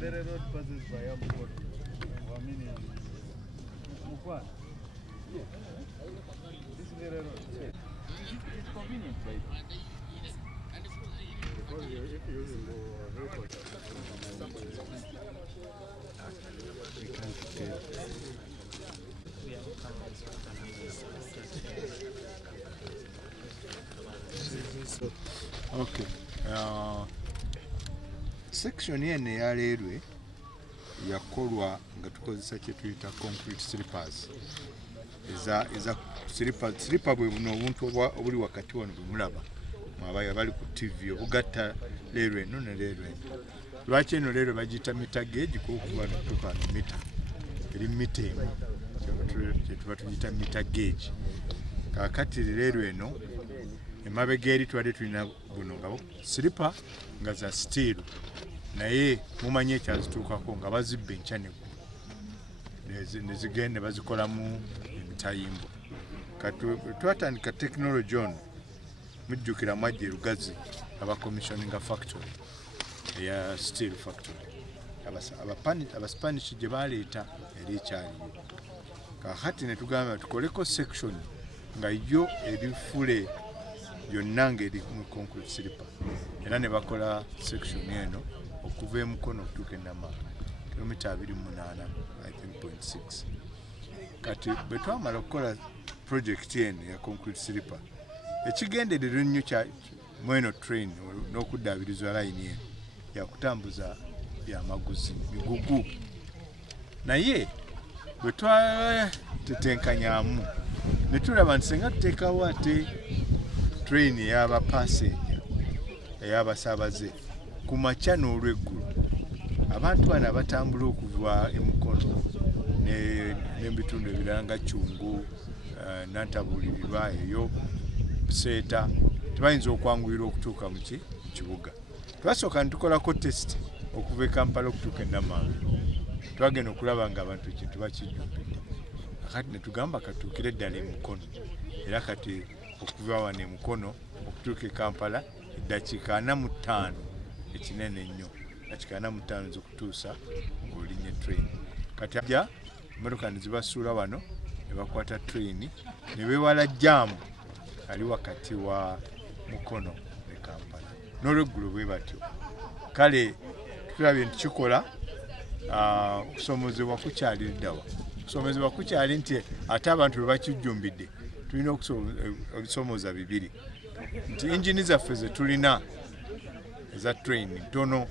The road passes by Airport. I mean, Mukwa. Yeah. This is the road. It's convenient, right? Because if you're using the vehicle, okay. Section eno eya railway yakolwa nga tukozesa kye tuyita concrete slippers. Eza slipper bwe buno obuntu obuli wakati wano bwe mulaba mwabaye bali ku TV obugatta railway eno ne railway. Lwaki eno railway bagiyita meter gauge kuba n'otuka mita eri mita emu kyetuba tugiyita meter gauge. Kakati railway eno emabega eri twadde tulina buno nga slipper nga za steel naye mumanye ekyazituukako nga bazibba enkya neggulu nezigenda bazikolamu emitayimbo. Kati twatandika technology ono mujjukira mwajja erugazi abakommissioninga factory eya steel factory abaspanish gye baleeta eri ekyaliyo. Kakati ne tugamba tukoleko section nga yo ebifule byonna ngeri mu concrete slipper era ne bakola section eno okuva emukono okutuuka enamanga kilomita 28 I think 0.6. Kati bwe twamala okukola project eno ya concrete slipper ekigendererwa ennyo mweno train n'okuddaabiriza line eno yakutambuza byamaguzi migugu naye bwe twatetenkanyaamu ne tulaba nti senga tuteekawo ate train ey'abapassenger ey'abasaabaze ku makya n'olweggulu abantu bano abatambula okuva emukono n'ebitundu ebirala nga Kyungu Nantabulirirwa eyo Buseeta tebayinza okwanguyira okutuuka mu kibuga. Twasooka ne tukolako test okuva e Kampala okutuuka e Namanga twagenda okulaba nga abantu kintu bakijjumbidde. Kati ne tugamba katuukire ddala emukono era kati okuva wano emukono okutuuka e Kampala eddakiika 45 ekinene ennyo eddakiika 45 z'okutuusa ng'olinnye train. Kati ajja emmotoka ne zibasuula wano ne bakwata train ne beewala jaamu ali wakati wa mukono ne Kampala n'olweggulo bwe batyo. Kale tulabye nti kikola okusomozebwa kukyali ddawa. Okusomozebwa kukyali nti ate abantu bwe bakijjumbidde tulina okusomoza bibiri nti engine zaffe ze tulina eza train ntono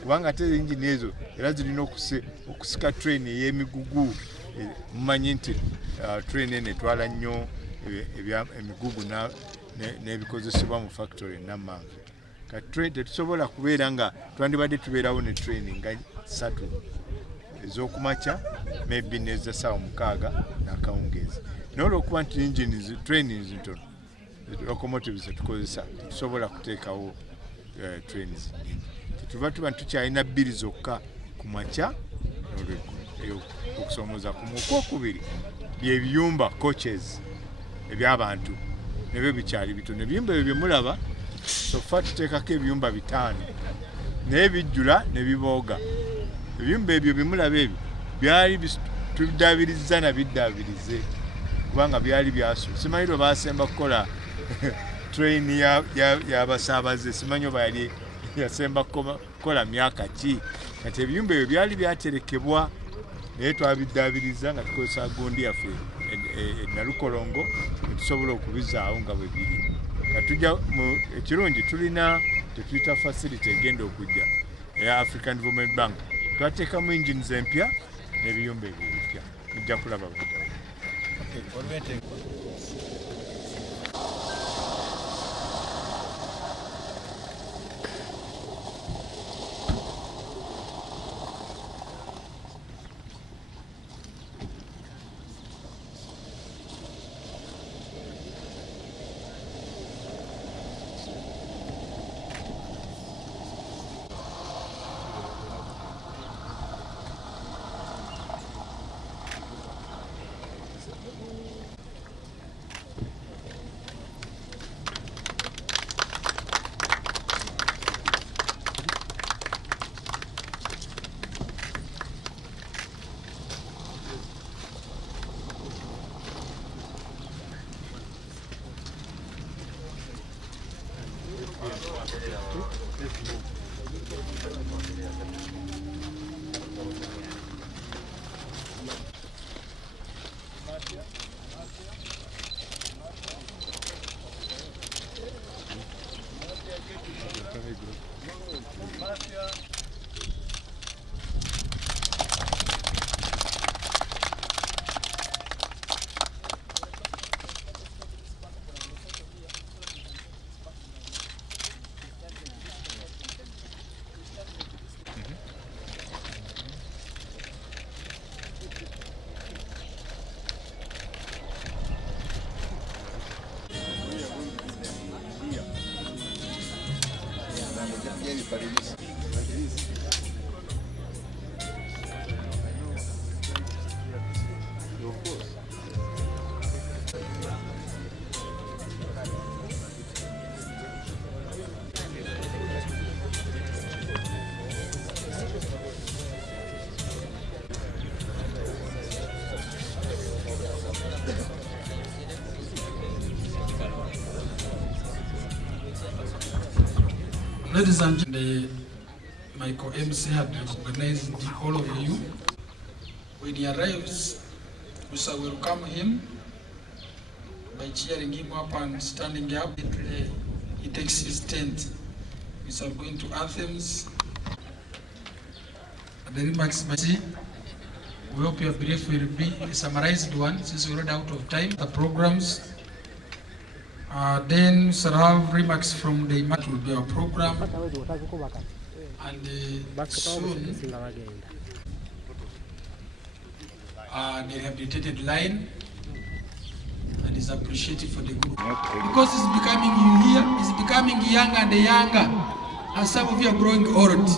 kubanga ate engine ezo era zirina okusika train ey'emigugu. Mumanyi nti train eno etwala nnyo emigugu n'ebikozesebwa mu factory Namanga. Kati train tetusobola kubeera nga twandibadde tubeerawo ne train nga 3 ez'okumakya maybe n'eza ssaawa 6 n'akawungeezi. Naye olw'okuba nti trains ntono locomotives zetukozesa tetusobola kuteekawo trains nnyingi. Tuba tukyalina 2 zokka ku makya n'olweggulu okusomoza ku Okwokubiri by'ebiyumba coaches eby'abantu nebyo bikyali bitono. Ebiyumba ebyo bye mulaba sofa tuteekako ebiyumba 5 naye bijjula ne bibooga. Ebiyumba ebyo bye mulaba ebyo byali tubiddaabiriza na biddaabirize kubanga byali byasuula. Simanyi lwe baasemba kukola train y'abasaabaze simanyi oba yali yasemba kukola myaka ki. Kati ebiyumba ebyo byali byaterekebwa naye twabiddaabiriza nga tukozesa gundi yaffe Nalukolongo ne tusobola okubizaawo nga bwe biri. Katujja ekirungi tulina tetuyita facility egenda okujja eya African Development Bank. Twateekamu engines empya n'ebiyumba ebyo ebipya mujja kulaba buddawo. Ladies and gentlemen, my co-MC had recognized all of you. When he arrives, we shall welcome him by cheering him up and standing up. He takes his tent. We shall go into anthems. The remarks by C. We hope your brief will be a summarized one since we're out of time. The programs. Then we shall have remarks from the Imam will be our program. And soon the rehabilitated line, and is appreciated for the group because it's becoming younger and younger, and some of you are growing old.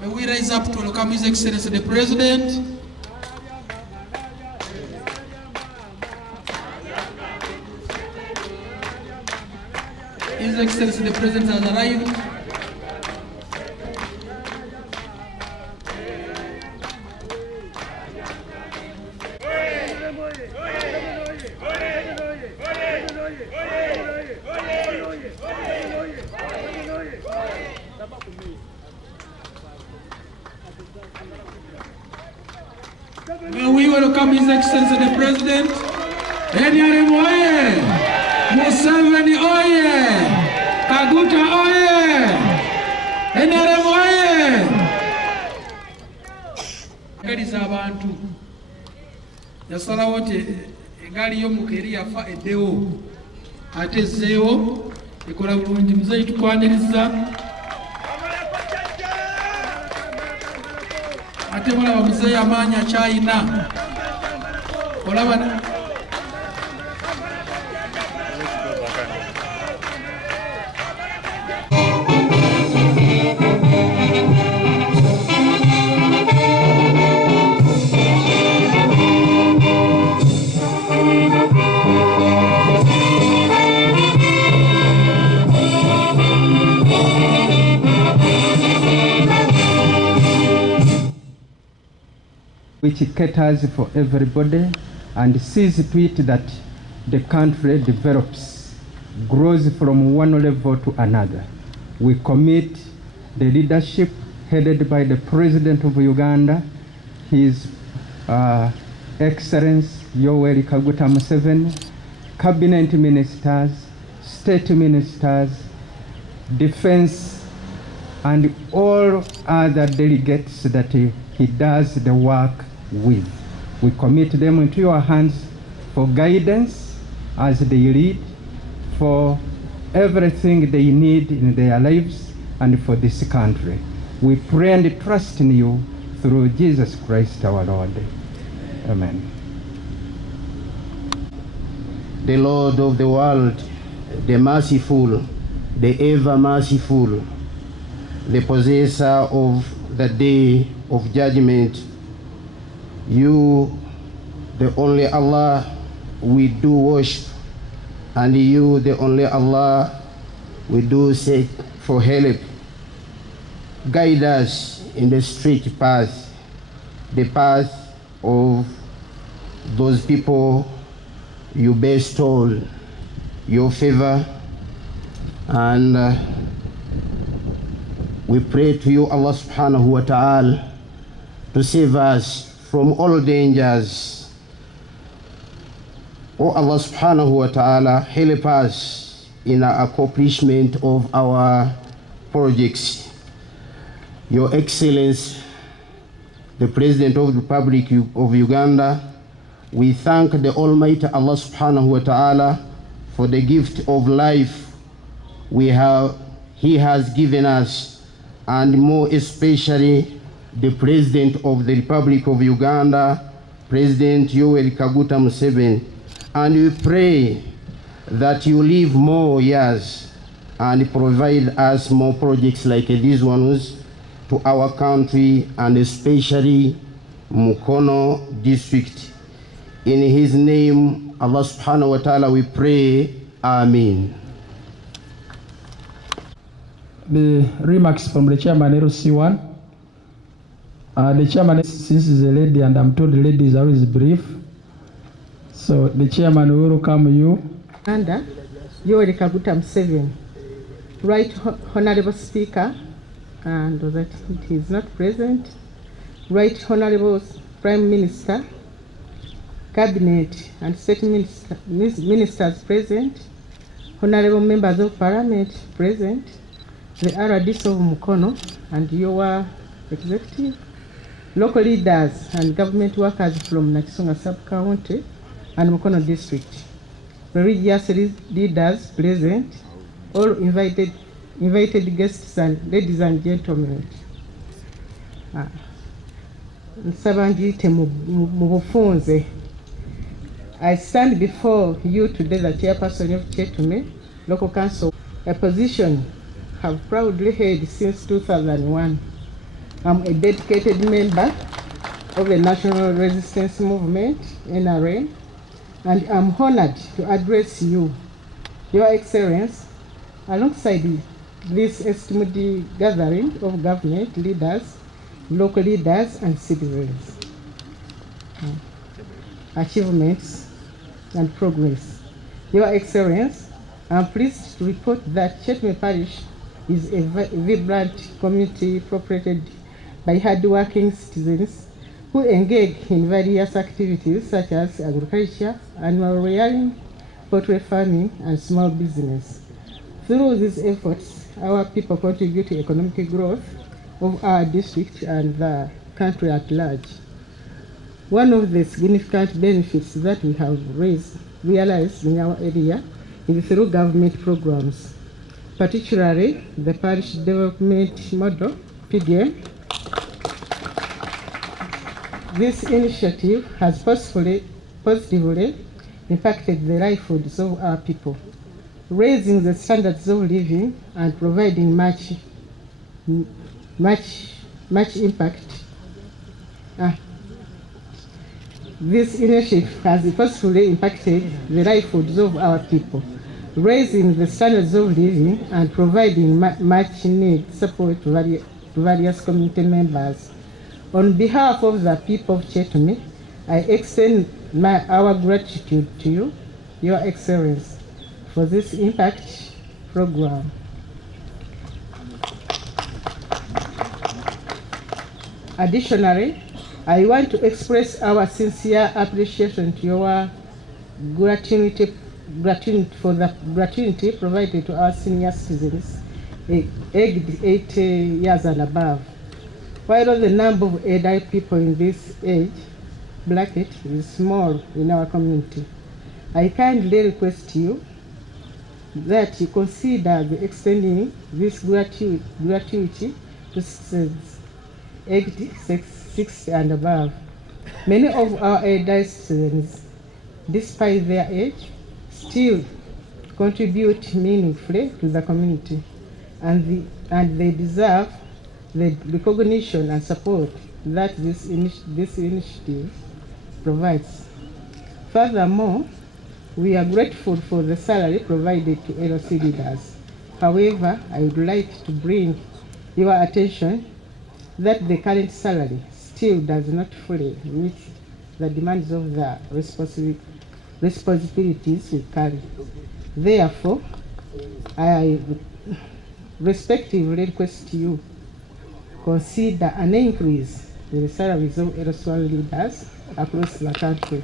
May we rise up to welcome His Excellency the President. His Excellency the President has arrived. May we welcome His Excellency the President. NRM oye! Museveni oye! Kaguta oye! NRM oye! Ggaali z'abantu yasalawo nti eggaali yomuka eri yafa eddewo ate ezzeewo ekola bulungi. Muzeeyi tukwaniriza. Ate mulaba muzeeyi amaanyi akyayina. Olaba which caters for everybody and sees to it that the country develops, grows from one level to another. We commit the leadership headed by the President of Uganda, His Excellency Yoweri Kaguta Museveni, Cabinet Ministers, State Ministers, Defense, and all other delegates that he does the work with. We commit them into your hands for guidance as they lead, for everything they need in their lives and for this country. We pray and trust in you through Jesus Christ our Lord. Amen. The Lord of the world, the merciful, the ever merciful, the possessor of the day of judgment, you, the only Allah, we do worship, and you, the only Allah, we do seek for help. Guide us in the straight path, the path of those people you bestowed your favor, and we pray to you, Allah subhanahu wa ta'ala, to save us from all dangers. Oh Allah subhanahu wa ta'ala, help us in our accomplishment of our projects. Your Excellency, the President of the Republic of Uganda, we thank the Almighty Allah subhanahu wa ta'ala for the gift of life He has given us, and more especially the President of the Republic of Uganda, President Yoweri Kaguta Museveni. And we pray that you live more years and provide us more projects like these ones to our country, and especially Mukono district. In His name, Allah subhanahu wa ta'ala, we pray. Amen. The remarks from the chairman, LC1. The chairman, since he's a lady and I'm told the lady is always brief, so the chairman will welcome you. Uganda, Yoweri Kaguta Museveni, Right Honorable Speaker, and that he is not present. Right Honorable Prime Minister, Cabinet and State Ministers present, Honorable Members of Parliament present, the RDs of Mukono and your executive, local leaders and government workers from Nakisonga Sub-County and Mukono District, religious leaders present, all invited guests and ladies and gentlemen. I stand before you today the chairperson of Chetume Local Council, a position I have proudly held since 2001. I'm a dedicated member of the National Resistance Movement, NRA, and I'm honored to address you, Your Excellency, alongside this esteemed gathering of government leaders, local leaders, and citizens. Achievements and progress. Your Excellency, I'm pleased to report that Chetume Parish is a vibrant community populated by hard-working citizens who engage in various activities such as agriculture, animal rearing, poultry farming, and small business. Through these efforts, our people contribute to economic growth of our district and the country at large. One of the significant benefits that we have realized in our area is through government programs, particularly the Parish Development Model, PDM. This initiative has positively impacted the livelihoods of our people, raising the standards of living and providing much impact. This initiative has positively impacted the livelihoods of our people, raising the standards of living and providing much needed support to various community members. On behalf of the people of Chetume, I extend our gratitude to you, Your Excellency, for this impact program. Additionally, I want to express our sincere appreciation to your gratuity for the gratuity provided to our senior citizens aged 80 years and above. While the number of elderly people in this age bracket is small in our community, I kindly request you that you consider extending this gratuity to citizens aged 60 and above. Many of our elderly citizens, despite their age, still contribute meaningfully to the community, and they deserve the recognition and support that this initiative provides. Furthermore, we are grateful for the salary provided to LOC leaders. However, I would like to bring your attention that the current salary still does not fully meet the demands of the responsibilities we carry. Therefore, I respectively request you consider an increase in the salaries of LOC leaders across the country.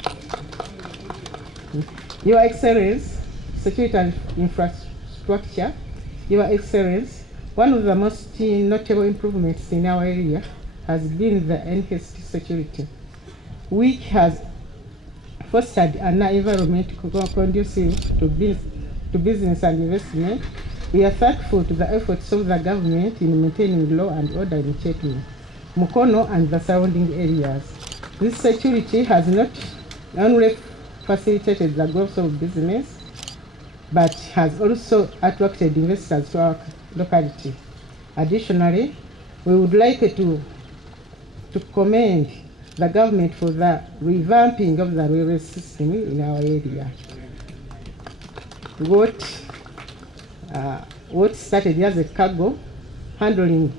Your Excellency, Security and Infrastructure, Your Excellency, one of the most notable improvements in our area has been the enhanced security, which has fostered an environment conducive to business and investment. We are thankful to the efforts of the government in maintaining law and order in Chetume, Mukono, and the surrounding areas. This security has not only facilitated the growth of business, but has also attracted investors to our locality. Additionally, we would like to commend the government for the revamping of the railway system in our area. What started as a cargo handling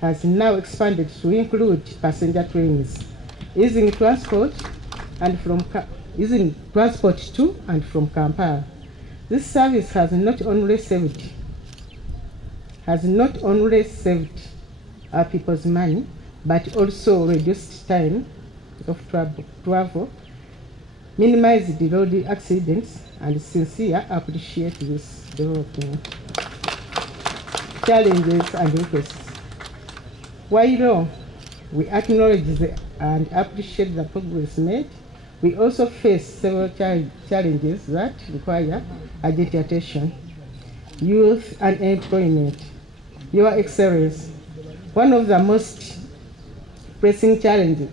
has now expanded to include passenger trains, easing transport to and from Kampala. This service has not only saved has not only saved our people's money, but also reduced time of travel, minimized the road accidents, and sincerely appreciate this development. Challenges and requests. While we acknowledge and appreciate the progress made, we also face several challenges that require urgent attention. Youth unemployment. Your Excellency, one of the most pressing challenges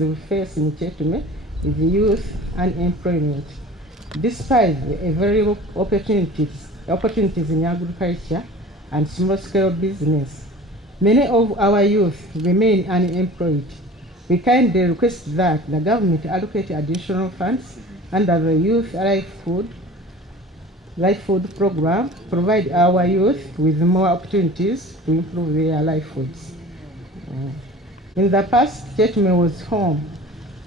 we face in Chetume is youth unemployment. Despite available opportunities in agriculture and small-scale business, many of our youth remain unemployed. We kindly request that the government allocate additional funds under the Youth Life Food Program, provide our youth with more opportunities to improve their livelihoods. In the past, Chetume was home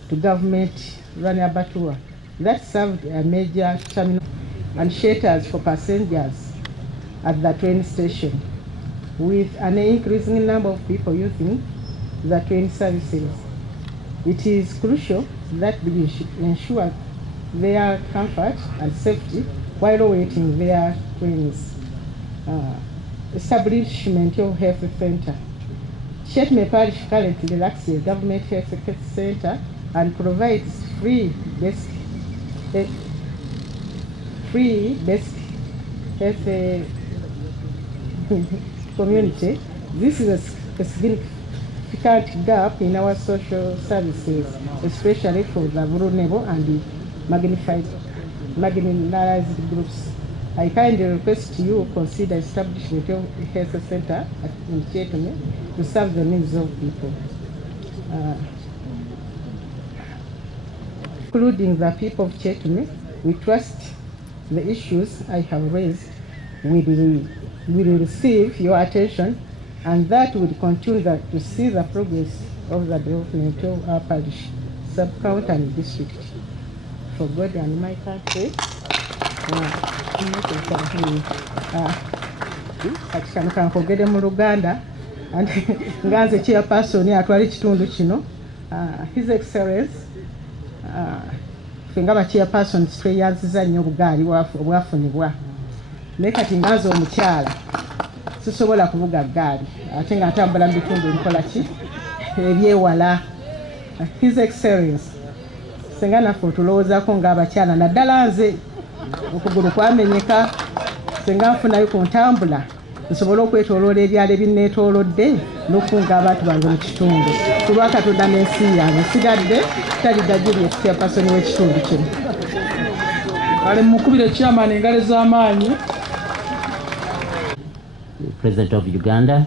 to government-run abattoir that served a major terminal and shelters for passengers at the train station. With an increasing number of people using the train services, it is crucial that we ensure their comfort and safety while awaiting their trains. Establishment of health center. Chetume Parish currently lacks a government health center and provides free basic health community. This is a significant gap in our social services, especially for the vulnerable and marginalized groups. I kindly request you consider establishment of a health center in Chetume to serve the needs of people, including the people of Chetume. We trust the issues I have raised will receive your attention, and that will continue to see the progress of the development of our parish, sub-county and district. For God and my country. Kati kankogere mu Luganda nganze chairperson atwala ekitundu kino. His Excellency, ffe nga ba chairperson tweyanziza nnyo obugaali obwafunibwa. Naye kati nganze omukyala sisobola kuvuga ggaali ate nga ntambula mu bitundu ebikola ki ebyewala. His Excellency, senga naffe otulowoozaako ng'abakyala, naddala nze okugulu kwamenyeka, senga nfunayo ku ntambula nsobole okwetooloola ebyalo ebinneetoolodde n'okukunga abantu bange mu kitundu. Ku lwa Katonda n'ensi yange nsigadde talidda Juliet chairperson w'ekitundu kino. Kale mukubire chairman engalo z'amaanyi. President of Uganda,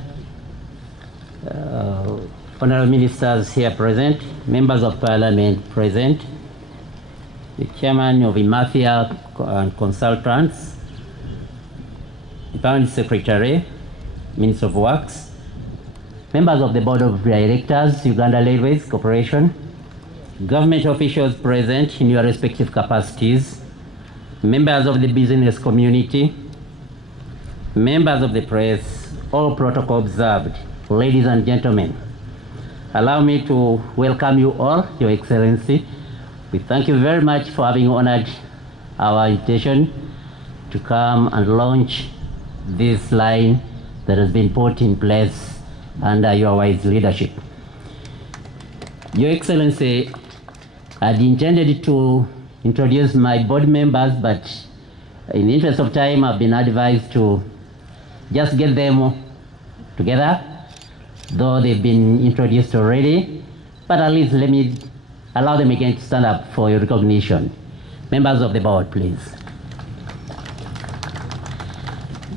honorable ministers here present, members of parliament present, the chairman of the Mafia and consultants, the permanent secretary, Minister of Works, members of the board of directors, Uganda Railways Corporation, government officials present in your respective capacities, members of the business community, members of the press, all protocol observed, ladies and gentlemen, allow me to welcome you all, Your Excellency. We thank you very much for having honored our invitation to come and launch this line that has been put in place under your wise leadership. Your Excellency, I'd intended to introduce my board members, but in the interest of time, I've been advised to just get them together, though they've been introduced already, but at least let me allow them again to stand up for your recognition. Members of the board, please.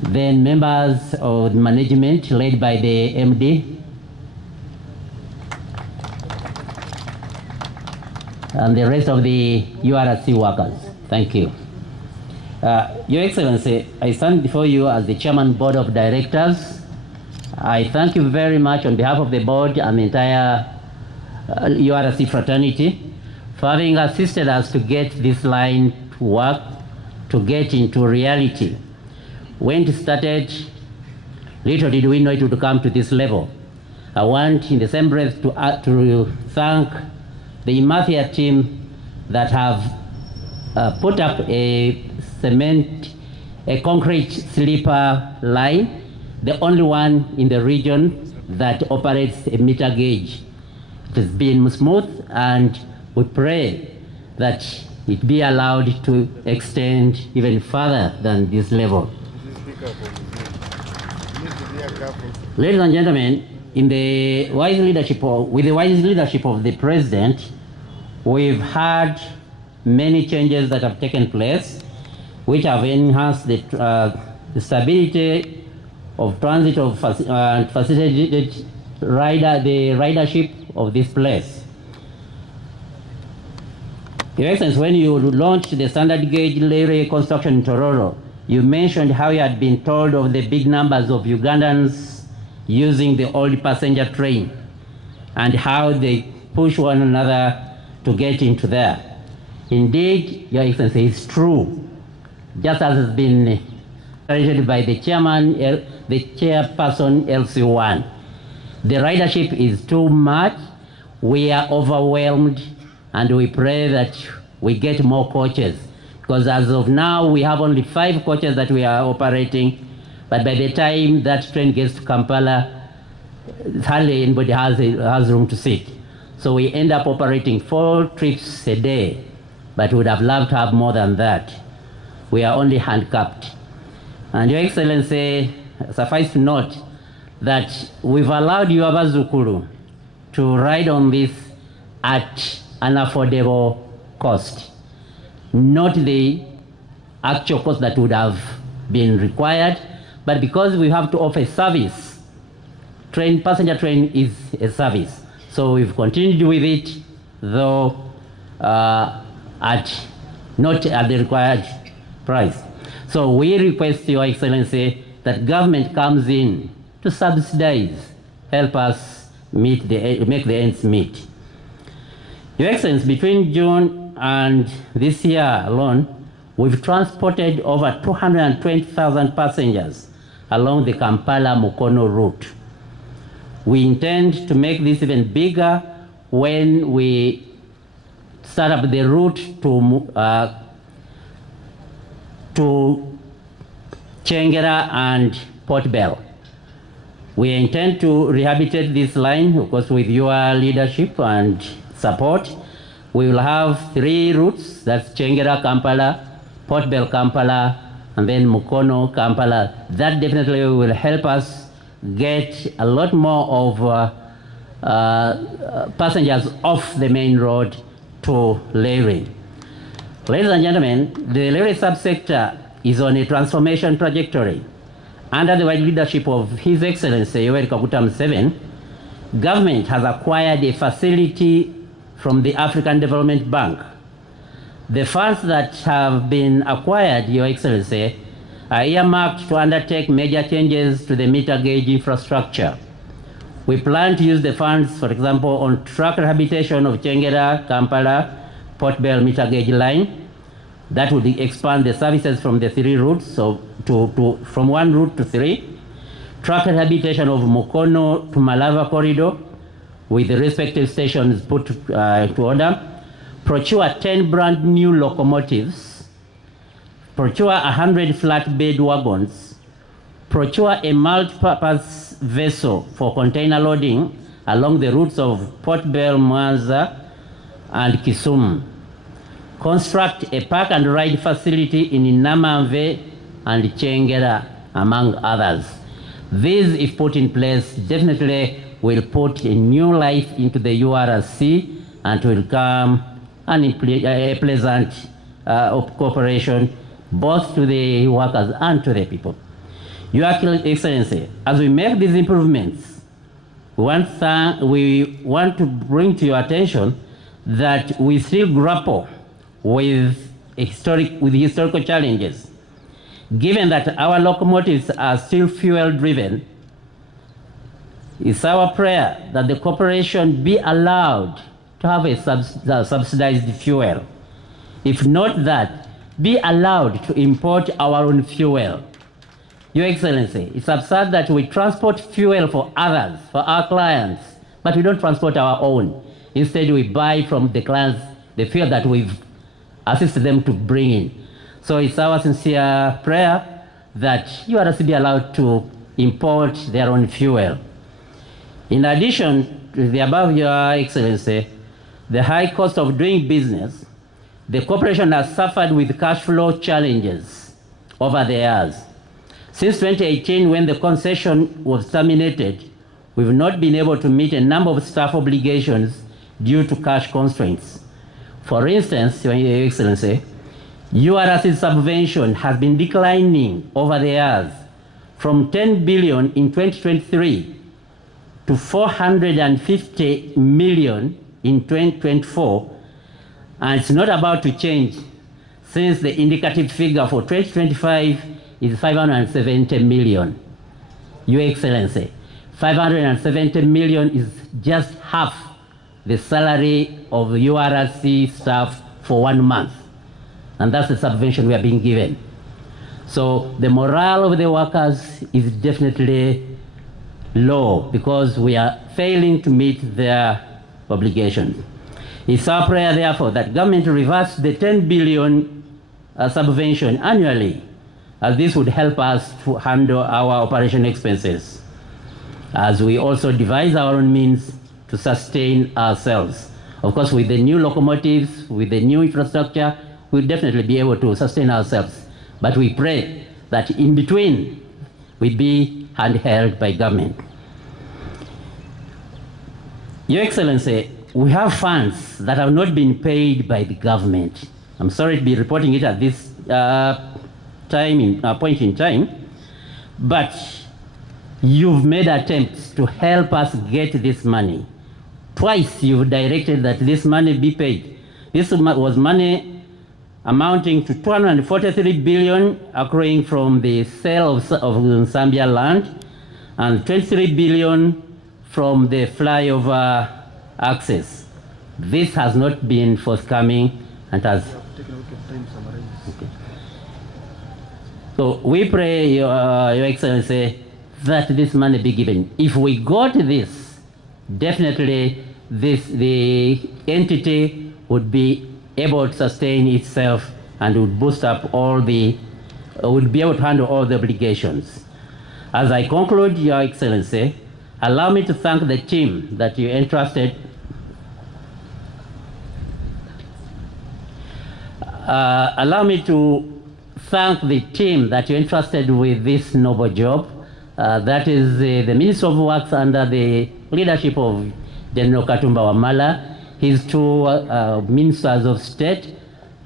Then members of management led by the MD, and the rest of the URC workers. Thank you. Your Excellency, I stand before you as the Chairman Board of Directors. I thank you very much on behalf of the board and the entire URC fraternity for having assisted us to get this line to work, to get into reality. When it started, Little did we know it would come to this level. I want in the same breath to thank the Mafia team that have put up a concrete sleeper line, the only one in the region that operates a meter gauge. It has been smooth, and we pray that it be allowed to extend even further than this level. Ladies and gentlemen, with the wise leadership of the President, we've had many changes that have taken place, which have enhanced the stability of transit and facilitated the ridership of this place. Your Excellency, when you launched the standard gauge railway construction in Tororo, you mentioned how you had been told of the big numbers of Ugandans using the old passenger train and how they push one another to get into there. Indeed, Your Excellency, it's true. Just as has been stated by the chairperson LC1. The ridership is too much. We are overwhelmed, and we pray that we get more coaches. Because as of now, we have only 5 coaches that we are operating, but by the time that train gets to Kampala, hardly anybody has room to sit. So we end up operating 4 trips a day, but would have loved to have more than that. We are only handicapped. And Your Excellency, suffice to note that we've allowed your Bazukuru to ride on this at an affordable cost, not the actual cost that would have been required, but because we have to offer service, passenger train is a service. So we've continued with it, though not at the required price. So we request Your Excellency that government comes in to subsidize, help us make the ends meet. Your Excellency, between June and this year alone, we've transported over 220,000 passengers along the Kampala-Mukono route. We intend to make this even bigger when we start up the route to Chengera and Port Bell. We intend to rehabilitate this line, of course, with your leadership and support. We will have 3 routes, that's Chengera, Kampala, Port Bell, Kampala, and then Mukono, Kampala. That definitely will help us get a lot more of passengers off the main road to Leyre. Ladies and gentlemen, the Leyre subsector is on a transformation trajectory. Under the wide leadership of His Excellency Yoweri Kaguta Museveni, government has acquired a facility from the African Development Bank. The funds that have been acquired, Your Excellency, are earmarked to undertake major changes to the meter gauge infrastructure. We plan to use the funds, for example, on track rehabilitation of Chengera, Kampala, Port Bell meter gauge line. That would expand the services from the 3 routes, so from 1 route to 3. Track rehabilitation of Mukono to Malava corridor, with the respective stations put to order. Procure 10 brand new locomotives. Procure 100 flatbed wagons. Procure a multi-purpose vessel for container loading along the routes of Port Bell, Mwanza, and Kisumu. Construct a park and ride facility in Namamve and Chengera, among others. These, if put in place, definitely will put a new life into the URC and will come a pleasant cooperation both to the workers and to the people. Your Excellency, as we make these improvements, we want to bring to your attention that we still grapple with historical challenges. Given that our locomotives are still fuel driven, it's our prayer that the corporation be allowed to have a subsidized fuel. If not that, be allowed to import our own fuel. Your Excellency, it's absurd that we transport fuel for others, for our clients, but we don't transport our own. Instead, we buy from the clients the fuel that we've assisted them to bring in. So it's our sincere prayer that URC be allowed to import their own fuel. In addition to the above, Your Excellency, the high cost of doing business, the corporation has suffered with cash flow challenges over the years. Since 2018, when the concession was terminated, we've not been able to meet a number of staff obligations due to cash constraints. For instance, Your Excellency, URC's subvention has been declining over the years from 10 billion in 2023 to 450 million in 2024, and it's not about to change since the indicative figure for 2025 is 570 million. Your Excellency, 570 million is just half the salary of URC staff for 1 month. And that's the subvention we are being given. So the morale of the workers is definitely low because we are failing to meet their obligations. It's our prayer, therefore, that government reverse the 10 billion subvention annually, as this would help us to handle our operation expenses, as we also devise our own means to sustain ourselves. Of course, with the new locomotives, with the new infrastructure, we'll definitely be able to sustain ourselves. But we pray that in between, we be handheld by government. Your Excellency, we have funds that have not been paid by the government. I'm sorry to be reporting it at this point in time, but you've made attempts to help us get this money. Twice you've directed that this money be paid. This was money amounting to 243 billion accruing from the sale of Zambia land and 23 billion from the flyover access. This has not been forthcoming and has... Okay. So we pray, Your Excellency, that this money be given. If we got this, definitely the entity would be able to sustain itself and would boost up would be able to handle all the obligations. As I conclude, Your Excellency, allow me to thank the team that you entrusted. Allow me to thank the team that you entrusted with this noble job. That is the Minister of Works under the leadership of General Katumba Wamala, his two ministers of state,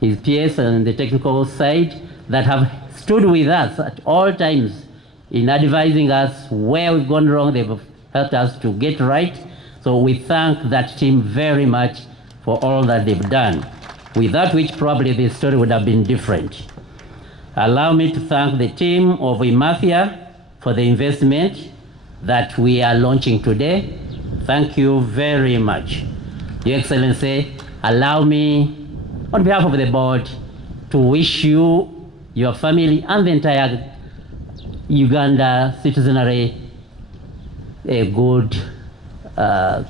his PS on the technical side, that have stood with us at all times in advising us where we've gone wrong. They've helped us to get right. So we thank that team very much for all that they've done, without which probably the story would have been different. Allow me to thank the team of Imafia for the investment that we are launching today. Thank you very much. Your Excellency, allow me, on behalf of the board, to wish you, your family, and the entire Uganda citizenry a good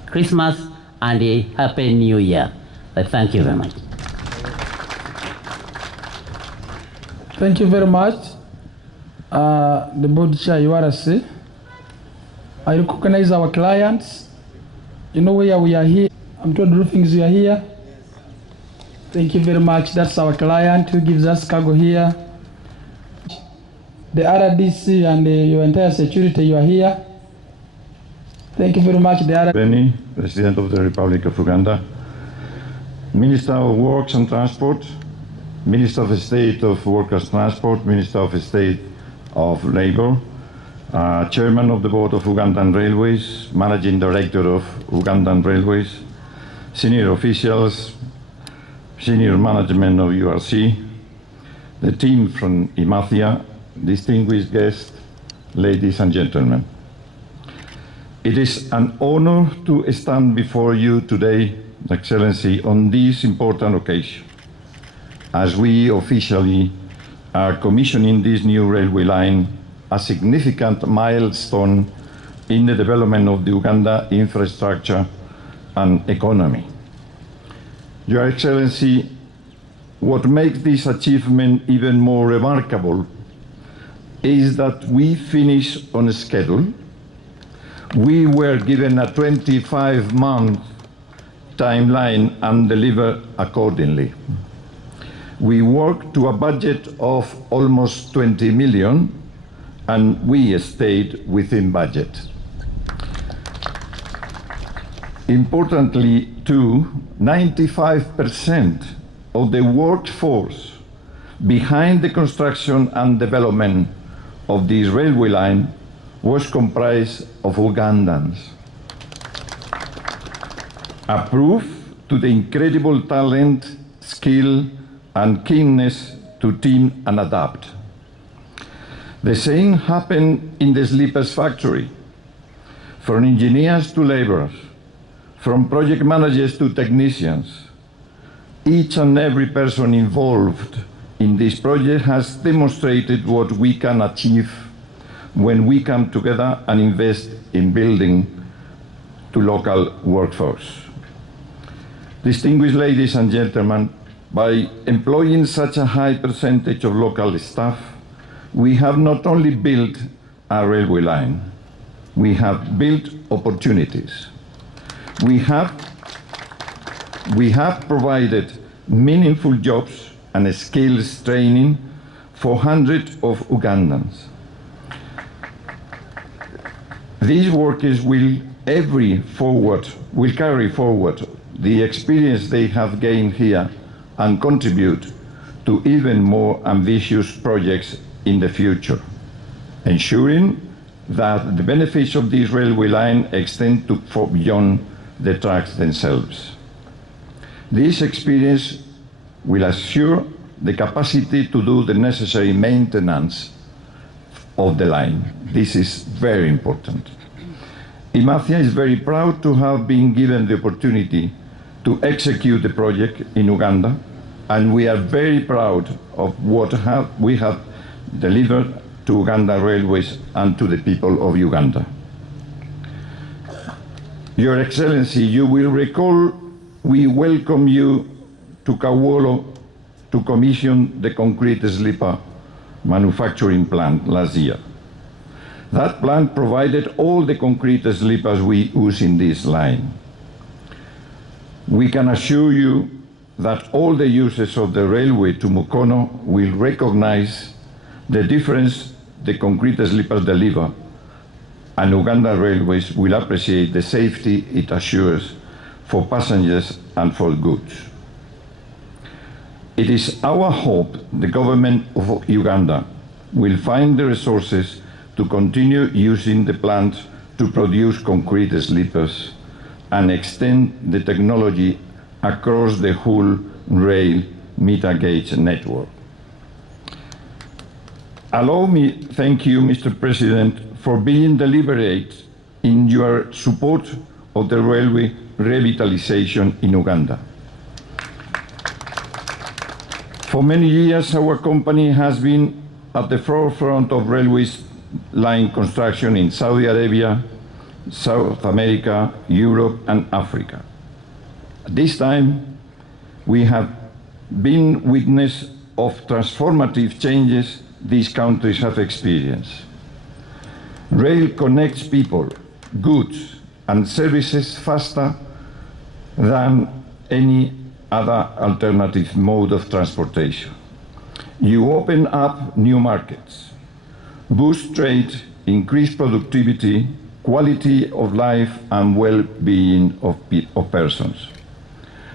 Christmas and a happy New Year. Thank you very much. Thank you very much, the board chair, URC. I recognize our clients. You know where we are here. I'm told Roofings you are here. Thank you very much. That's our client who gives us cargo here. The RDC and your entire security, you are here. Thank you very much. The Museveni, President of the Republic of Uganda, Minister of Works and Transport, Minister of State of Workers' Transport, Minister of State of Labour, Chairman of the Board of Ugandan Railways, Managing Director of Ugandan Railways, senior officials, senior management of URC, the team from Imafia, distinguished guests, ladies and gentlemen. It is an honor to stand before you today, Excellency, on this important occasion, as we officially are commissioning this new railway line a significant milestone in the development of the Uganda infrastructure and economy. Your Excellency, what makes this achievement even more remarkable is that we finished on schedule. We were given a 25-month timeline and delivered accordingly. We worked to a budget of almost 20 million, and we stayed within budget. Importantly, too, 95% of the workforce behind the construction and development of this railway line was comprised of Ugandans. A proof to the incredible talent, skill, and keenness to team and adapt. The same happened in the sleepers factory. From engineers to laborers, from project managers to technicians, each and every person involved in this project has demonstrated what we can achieve when we come together and invest in building to local workforce. Distinguished ladies and gentlemen, by employing such a high percentage of local staff, we have not only built a railway line, we have built opportunities. We have provided meaningful jobs and skills training for hundreds of Ugandans. These workers will carry forward the experience they have gained here and contribute to even more ambitious projects in the future, ensuring that the benefits of this railway line extend to far beyond the tracks themselves. This experience will assure the capacity to do the necessary maintenance of the line. This is very important. Imathia is very proud to have been given the opportunity to execute the project in Uganda, and we are very proud of what we have delivered to Uganda Railways and to the people of Uganda. Your Excellency, you will recall we welcome you to Kawolo to commission the concrete sleeper manufacturing plant last year. That plant provided all the concrete sleepers we use in this line. We can assure you that all the users of the railway to Mukono will recognize the difference the concrete sleepers deliver, and Uganda Railways will appreciate the safety it assures for passengers and for goods. It is our hope the government of Uganda will find the resources to continue using the plant to produce concrete sleepers and extend the technology across the whole rail meter gauge network. Allow me to thank you, Mr. President, for being deliberate in your support of the railway revitalization in Uganda. For many years, our company has been at the forefront of railways line construction in Saudi Arabia, South America, Europe, and Africa. At this time, we have been witness of transformative changes these countries have experienced. Rail connects people, goods, and services faster than any other alternative mode of transportation. You open up new markets, boost trade, increase productivity, quality of life, and well-being of persons,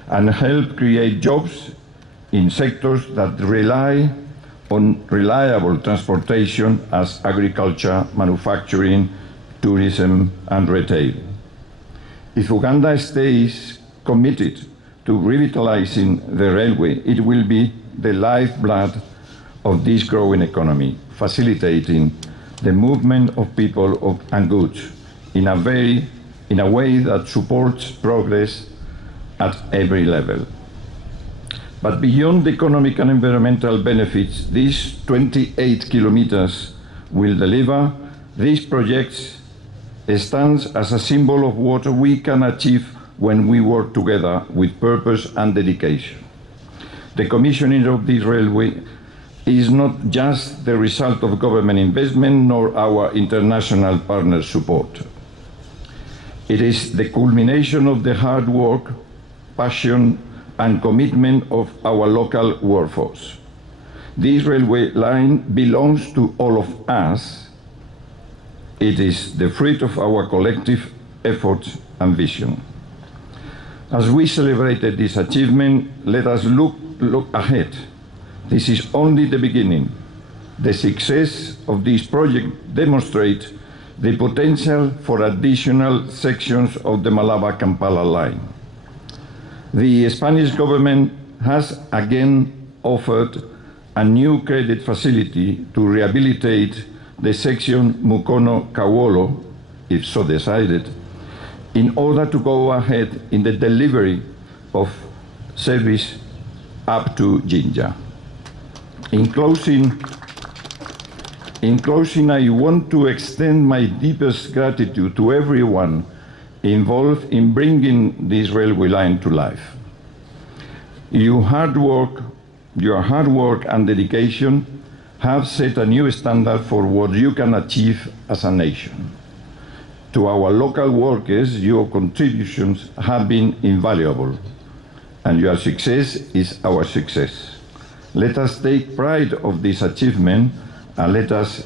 and help create jobs in sectors that rely on reliable transportation as agriculture, manufacturing, tourism, and retail. If Uganda stays committed to revitalizing the railway, it will be the lifeblood of this growing economy, facilitating the movement of people and goods in a way that supports progress at every level. But beyond the economic and environmental benefits, these 28 kilometers will deliver, these projects stands as a symbol of what we can achieve when we work together with purpose and dedication. The commissioning of this railway is not just the result of government investment nor our international partner support. It is the culmination of the hard work, passion, and commitment of our local workforce. This railway line belongs to all of us. It is the fruit of our collective efforts and vision. As we celebrated this achievement, let us look ahead. This is only the beginning. The success of this project demonstrates the potential for additional sections of the Malaba-Kampala line. The Spanish government has again offered a new credit facility to rehabilitate the section Mukono-Kawolo, if so decided, in order to go ahead in the delivery of service up to Jinja. In closing, I want to extend my deepest gratitude to everyone involved in bringing this railway line to life. Your hard work and dedication have set a new standard for what you can achieve as a nation. To our local workers, your contributions have been invaluable, and your success is our success. Let us take pride of this achievement, and let us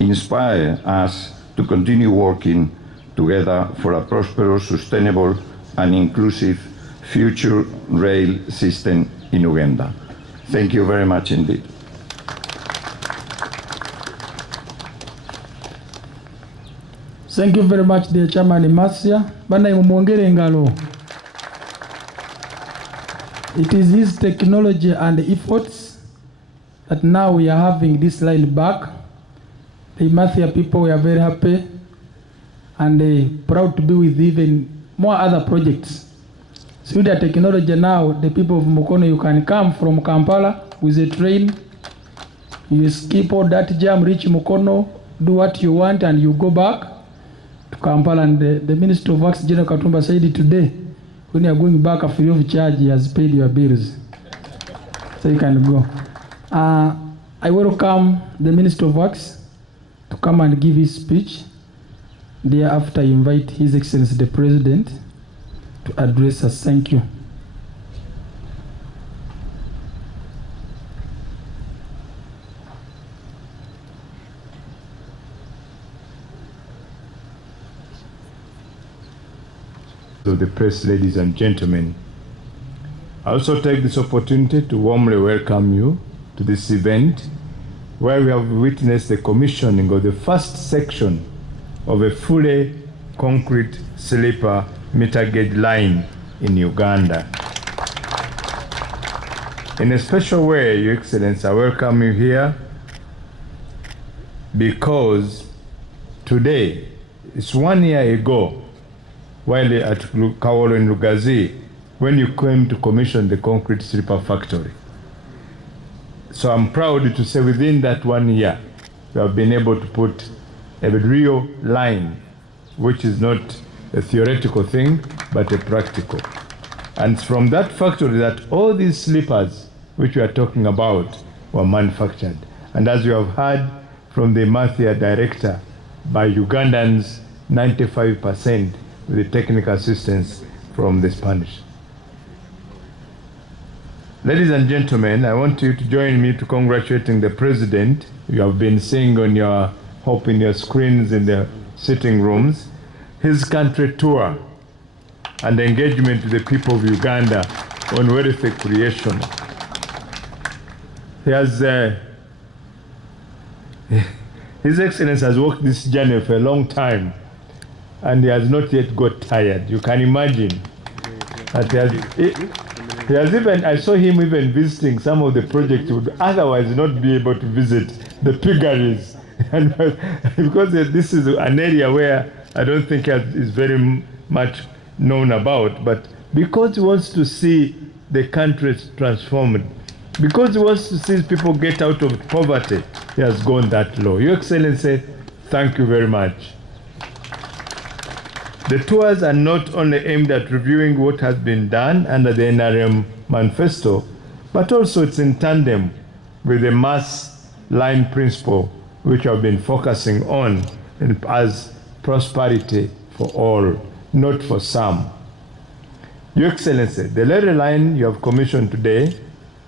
inspire us to continue working together for a prosperous, sustainable, and inclusive future rail system in Uganda. Thank you very much indeed. Thank you very much, dear Chairman Masia. Bana imumwongere ngalo. It is his technology and efforts that now we are having this line back. The Mathia people, we are very happy and proud to be with even more other projects. So with the technology now, the people of Mukono, you can come from Kampala with a train, you skip all that jam, reach Mukono, do what you want, and you go back to Kampala. And the Minister of Works, General Katumba, said it today, when you are going back, free of charge, he has paid your bills. So you can go. I welcome the Minister of Works to come and give his speech. Thereafter, I invite His Excellency the President to address us. Thank you. To the press, ladies and gentlemen, I also take this opportunity to warmly welcome you to this event where we have witnessed the commissioning of the first section of a fully concrete sleeper meter gauge line in Uganda. In a special way, Your Excellency, I welcome you here because today, it's 1 year ago, while at Kawolo in Lugazi, when you came to commission the concrete sleeper factory. So I'm proud to say within that 1 year, we have been able to put a real line, which is not a theoretical thing, but a practical. And from that factory that all these sleepers, which we are talking about, were manufactured. And as you have heard from the Mathia director, by Ugandans, 95% with the technical assistance from the Spanish. Ladies and gentlemen, I want you to join me to congratulating the President. You have been seeing on your, hope in your screens in the sitting rooms, his country tour and engagement with the people of Uganda on wealth creation. He has, His Excellency has walked this journey for a long time, and he has not yet got tired. You can imagine that he has even, I saw him even visiting some of the projects he would otherwise not be able to visit, the piggeries. And because this is an area where I don't think is very much known about, but because he wants to see the country transformed, Because he wants to see people get out of poverty, he has gone that low. Your Excellency, thank you very much. The tours are not only aimed at reviewing what has been done under the NRM manifesto, but also it's in tandem with the mass line principle, which I've been focusing on as prosperity for all, not for some. Your Excellency, the lorry line you have commissioned today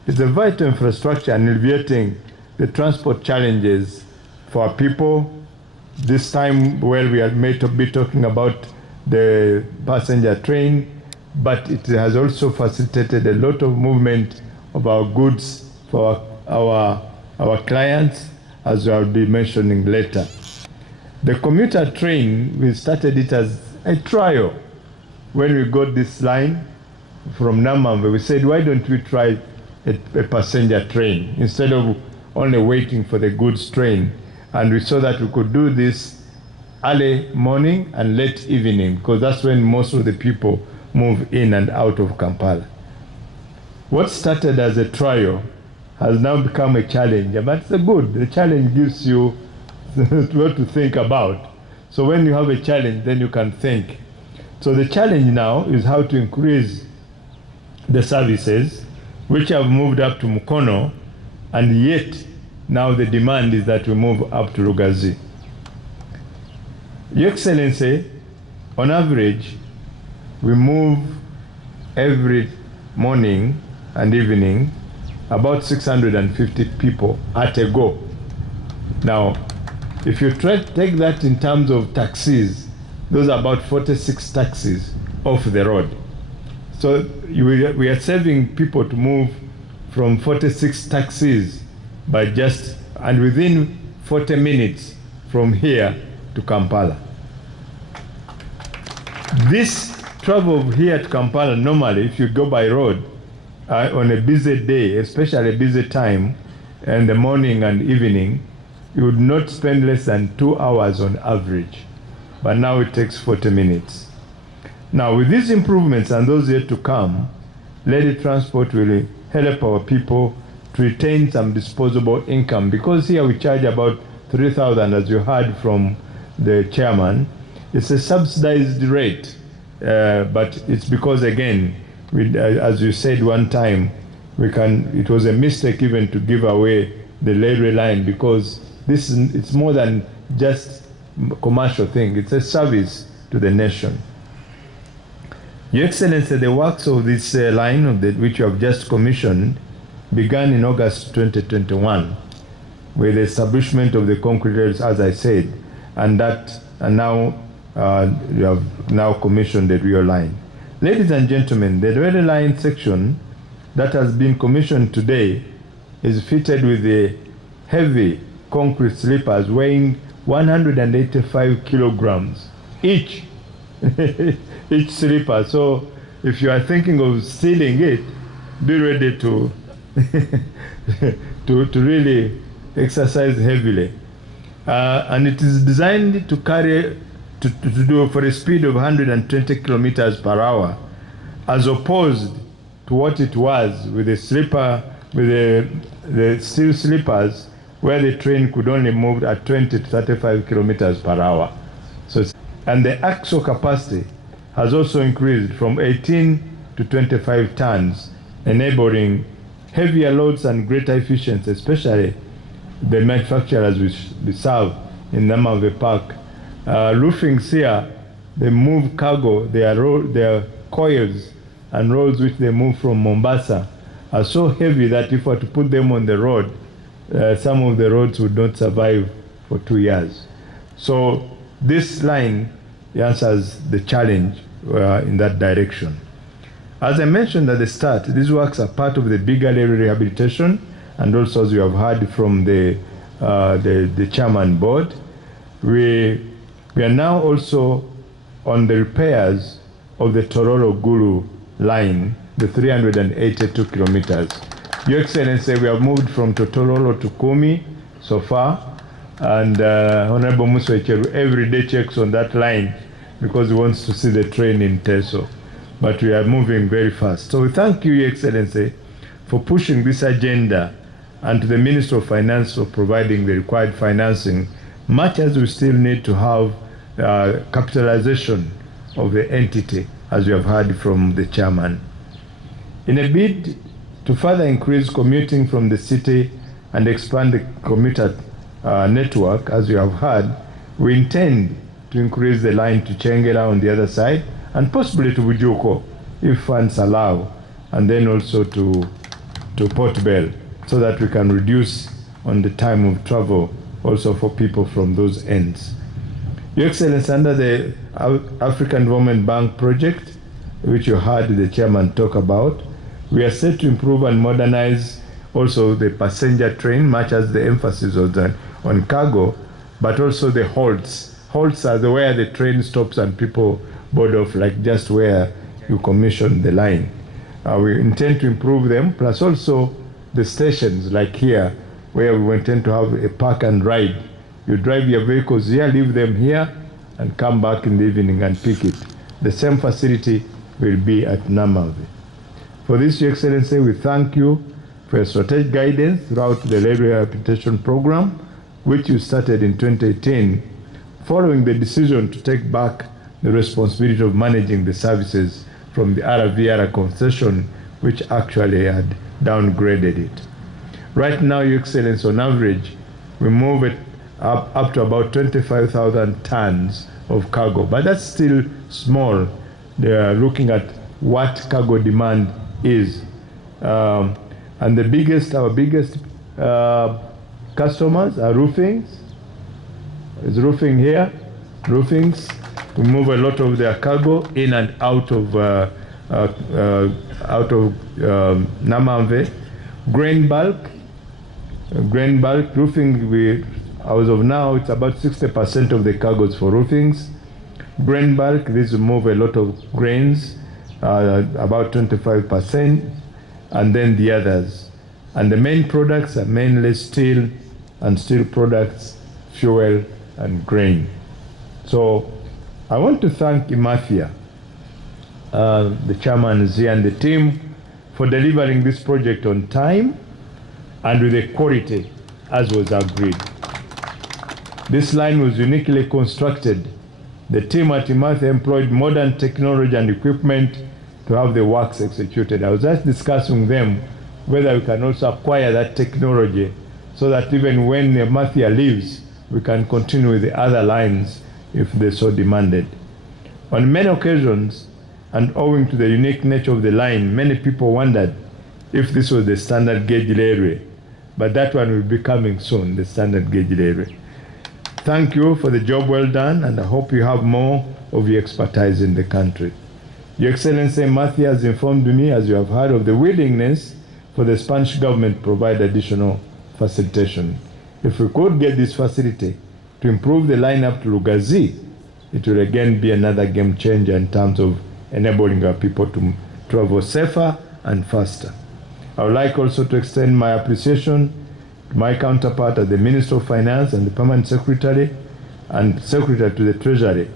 is a vital infrastructure in alleviating the transport challenges for our people. This time, well, we may be talking about the passenger train, but it has also facilitated a lot of movement of our goods for our clients, as I'll be mentioning later. The commuter train, we started it as a trial. When we got this line from Namamba, we said, why don't we try a passenger train instead of only waiting for the goods train? And we saw that we could do this early morning and late evening, because that's when most of the people move in and out of Kampala. What started as a trial has now become a challenge, but it's good. The challenge gives you what to think about. So when you have a challenge, then you can think. So the challenge now is how to increase the services, which have moved up to Mukono, and yet now the demand is that we move up to Lugazi. Your Excellency, on average, we move every morning and evening about 650 people at a go. Now, if you take that in terms of taxis, those are about 46 taxis off the road. So we are saving people to move from 46 taxis by just, and within 40 minutes from here to Kampala. This travel here to Kampala, normally, if you go by road, on a busy day, especially a busy time, in the morning and evening, you would not spend less than 2 hours on average. But now it takes 40 minutes. Now, with these improvements and those yet to come, lady transport will help our people to retain some disposable income, because here we charge about 3,000, as you heard from the chairman. It's a subsidized rate, but it's because, again, as you said one time, it was a mistake even to give away the railway line, because it's more than just commercial thing. It's a service to the nation. Your Excellency, the works of this line which you have just commissioned began in August 2021 with the establishment of the concrete rails, as I said, and now you have now commissioned the rail line. Ladies and gentlemen, the rail line section that has been commissioned today is fitted with the heavy concrete sleepers weighing 185 kilograms each. Each sleeper. So if you are thinking of stealing it, be ready to to really exercise heavily. And it is designed to carry to do for a speed of 120 kilometers per hour, as opposed to what it was with the sleeper, with the steel sleepers, where the train could only move at 20 to 35 kilometers per hour. So, and the axle capacity has also increased from 18 to 25 tons, enabling heavier loads and greater efficiency, especially the manufacturers which we serve in Namave Park. Roofings here, they move cargo, their coils and rolls which they move from Mombasa are so heavy that if we were to put them on the road, some of the roads would not survive for 2 years. So this line answers the challenge in that direction. As I mentioned at the start, these works are part of the bigger area rehabilitation, and also, as you have heard from the chairman board, we are now also on the repairs of the Tororo-Gulu line, the 382 kilometers. Your Excellency, we have moved from Tororo to Kumi so far, and Honorable Museveni every day checks on that line because he wants to see the train in Teso. But we are moving very fast. So we thank you, Your Excellency, for pushing this agenda, and to the Minister of Finance for providing the required financing, much as we still need to have capitalization of the entity, as we have heard from the chairman. In a bid to further increase commuting from the city and expand the commuter network, as we have heard, we intend to increase the line to Chengela on the other side, and possibly to Bujuko, if funds allow, and then also to Port Bell, so that we can reduce on the time of travel also for people from those ends. Your Excellency, under the African Development Bank project, which you heard the chairman talk about, we are set to improve and modernize also the passenger train, much as the emphasis was on cargo, but also the halts. Halts are where the train stops and people board off, like just where you commission the line. We intend to improve them, plus also the stations like here, where we intend to have a park and ride. You drive your vehicles here, leave them here, and come back in the evening and pick it. The same facility will be at Namave. For this, Your Excellency, we thank you for your strategic guidance throughout the railway rehabilitation program, which you started in 2018, following the decision to take back the responsibility of managing the services from the RVR concession, which actually had downgraded it. Right now, Your Excellency, on average, we move it up to about 25,000 tons of cargo, but that's still small. They are looking at what cargo demand is. And our biggest customers are roofings. Is roofing here? Roofings. We move a lot of their cargo in and out of Namave. Grain bulk, roofing. As of now, it's about 60% of the cargoes for roofings. Grain bulk, this will move a lot of grains, about 25%, and then the others. And the main products are mainly steel and steel products, fuel, and grain. So I want to thank Imafia, the chairman is here, and the team for delivering this project on time and with the quality as was agreed. This line was uniquely constructed. The team at Imafia employed modern technology and equipment to have the works executed. I was just discussing with them whether we can also acquire that technology so that even when the Imafia leaves, we can continue with the other lines if they so demanded. On many occasions, and owing to the unique nature of the line, many people wondered if this was the standard gauge railway, but that one will be coming soon, the standard gauge railway. Thank you for the job well done, and I hope you have more of your expertise in the country. Your Excellency, Matthew has informed me, as you have heard, of the willingness for the Spanish government to provide additional facilitation. If we could get this facility to improve the line up to Lugazi, it will again be another game changer in terms of enabling our people to travel safer and faster. I would like also to extend my appreciation to my counterpart as the Minister of Finance and the Permanent Secretary and Secretary to the Treasury,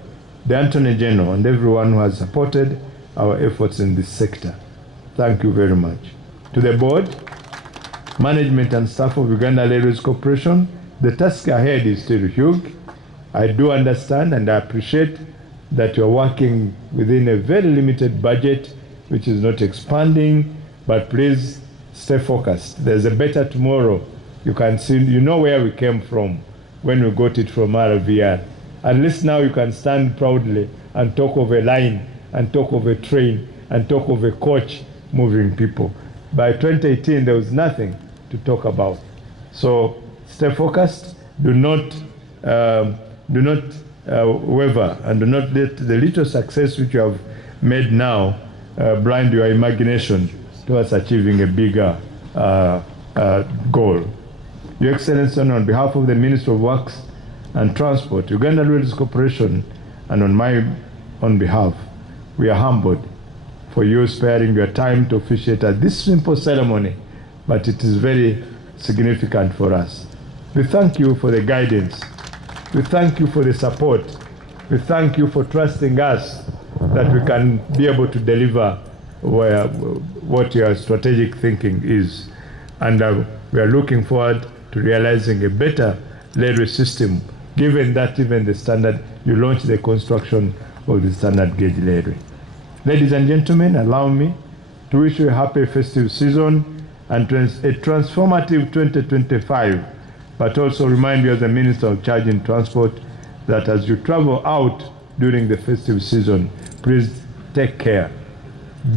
the Attorney General, and everyone who has supported our efforts in this sector. Thank you very much. To the board, management and staff of Uganda Railways Corporation, the task ahead is still huge. I do understand and I appreciate that you're working within a very limited budget, which is not expanding, but please stay focused. There's a better tomorrow. You can see, you know where we came from when we got it from RVR. At least now you can stand proudly and talk of a line, and talk of a train, and talk of a coach moving people. By 2018, there was nothing to talk about. So stay focused. Do not waver, and do not let the little success which you have made now blind your imagination towards achieving a bigger goal. Your Excellency, on behalf of the Minister of Works and Transport, Uganda Railways Corporation, and on my own behalf, we are humbled for you sparing your time to officiate at this simple ceremony, but it is very significant for us. We thank you for the guidance. We thank you for the support. We thank you for trusting us that we can be able to deliver what your strategic thinking is. And we are looking forward to realizing a better railway system, given that even the standard, you launched the construction of the standard gauge railway. Ladies and gentlemen, allow me to wish you a happy festive season and a transformative 2025, but also remind you as the Minister of Charge and Transport that as you travel out during the festive season, please take care.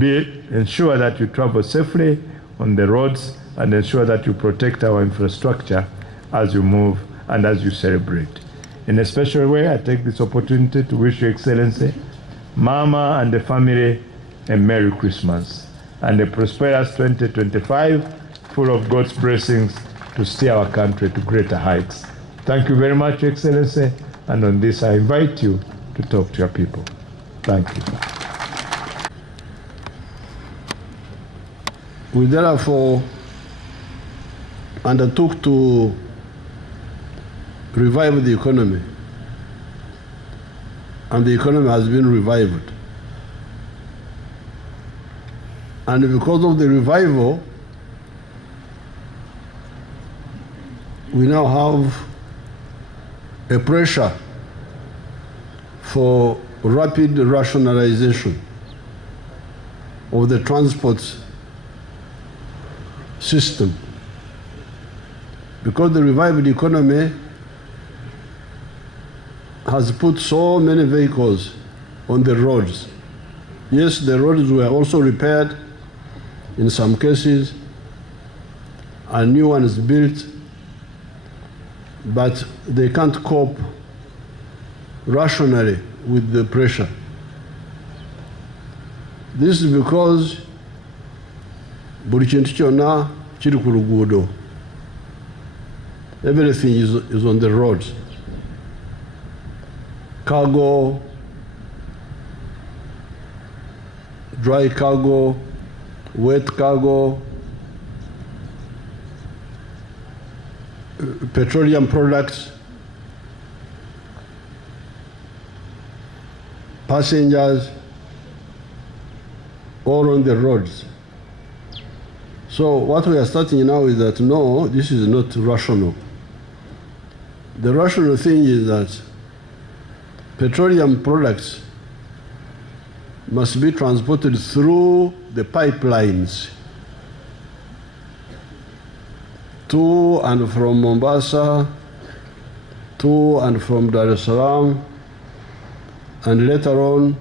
Ensure that you travel safely on the roads and ensure that you protect our infrastructure as you move and as you celebrate. In a special way, I take this opportunity to wish Your Excellency, Mama and the family a Merry Christmas and a prosperous 2025 full of God's blessings to steer our country to greater heights. Thank you very much, Your Excellency, and on this I invite you to talk to your people. Thank you. We therefore undertook to revive the economy, and the economy has been revived. And because of the revival, we now have a pressure for rapid rationalization of the transport system. Because the revived economy has put so many vehicles on the roads. Yes, the roads were also repaired in some cases, and new ones built, but they can't cope rationally with the pressure. This is because buli kintu kyonna kiri ku luguudo. Everything is on the roads. Cargo, dry cargo, wet cargo, petroleum products, passengers, all on the roads. So what we are starting now is that no, this is not rational. The rational thing is that petroleum products must be transported through the pipelines to and from Mombasa, to and from Dar es Salaam, and later on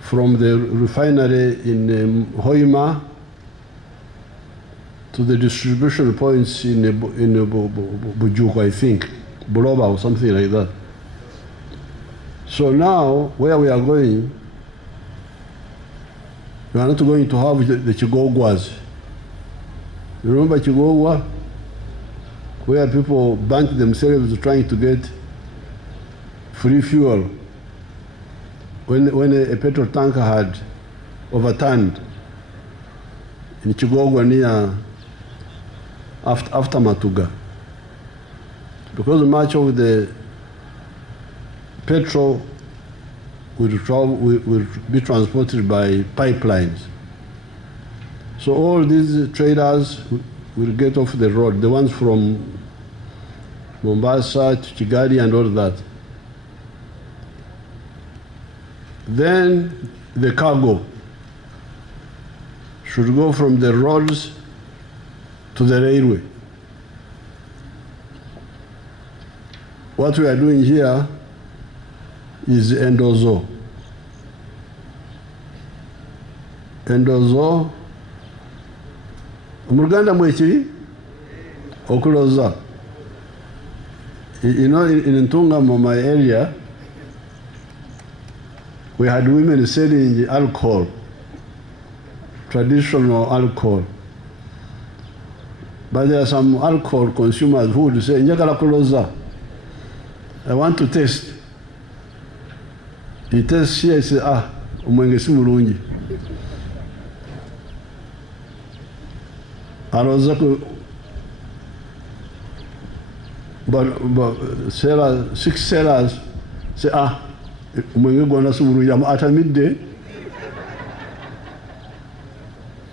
from the refinery in Hoima to the distribution points in Bujuku, I think, Buloba or something like that. So now, where we are going, we are not going to have the Chigogwas. You remember Chigogwa? Where people burnt themselves trying to get free fuel when a petrol tanker had overturned in Chigogwa near after Matuga. Because much of the petrol will be transported by pipelines. So all these traders will get off the road, the ones from Mombasa to Ggaali and all that. Then the cargo should go from the roads to the railway. What we are doing here is endozo. Endozo, Muruganda mwechiri okuloza. You know, in Ntungamo, my area, we had women selling alcohol, traditional alcohol. But there are some alcohol consumers who would say, njagala kuloza, I want to taste. He tastes here, he says, omwenge si mulungi. Aloza ku, but sellers, 6 sellers say, omwenge gwona si mulungi. At midday,